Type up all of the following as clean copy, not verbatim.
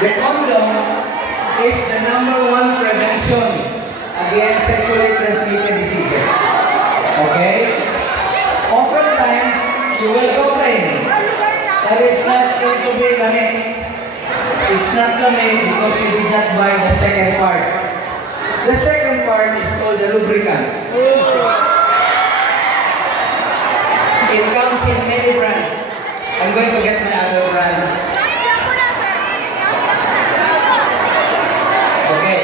The condom is the #1 prevention against sexually transmitted diseases. Okay? Oftentimes, you will complain that it's not going to be lamig. It's not lamig because you did not buy the second part. The second part is called the lubricant. It comes in many brands. I'm going to get my other brand. Okay.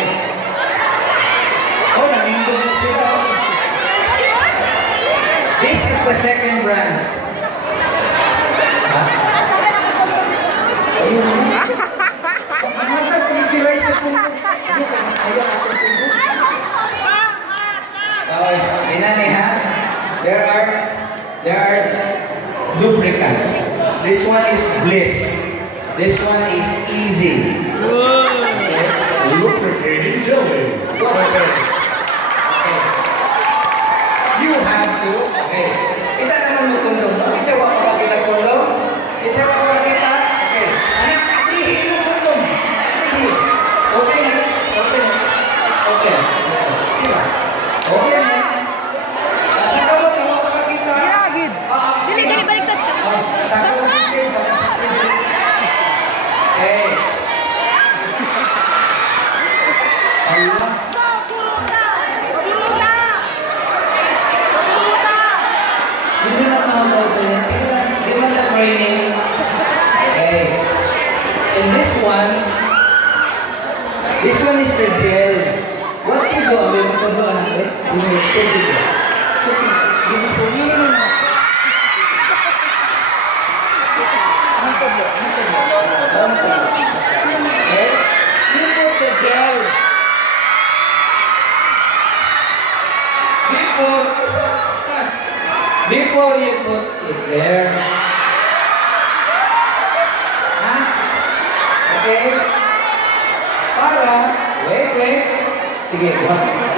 Oh, nanindog mo sila. This is the second brand. There are lubricants. This one is Bliss. This one is Easy. Okay. Lubricating jelly. Okay. You have to. Okay. Kita naman mo kondom. Isa wa pa kita kondom. Isa wa pa kita. Okay. Anak, ihihin mo kondom. Okay na. Okay na. Okay. Okay na. Asa ka mo pa kita. Dili baliktad ka. Basta. Okay. Allah. Training. Okay. And this one is the gel. What you do? Abay mo ko doon natin. Okay. You put the gel. Before you put it there. Okay? Para, wait. Sige,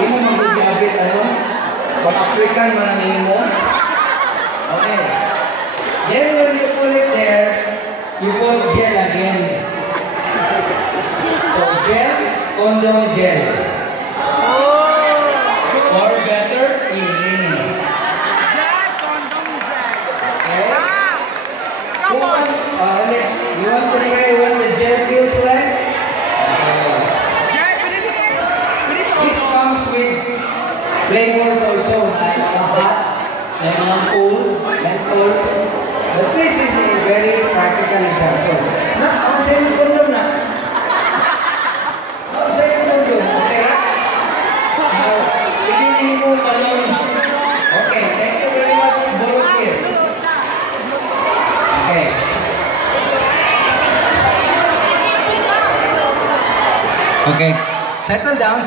imo mag-abit ano? Pag-African mo ng imo. Okay. Then when you put it there, you put gel again. So gel, condom gel. Or better, healing. Okay? Come on! You want to try what the gel feels like? This comes with flavors also, like hot, and cool, menthol. But this is a very practical example. Na, ang sa'yo yung condom na. Ang sa'yo yung condom, okay? Now, beginning mo alone. Okay, thank you very much, volunteers. Okay. Okay, settle down.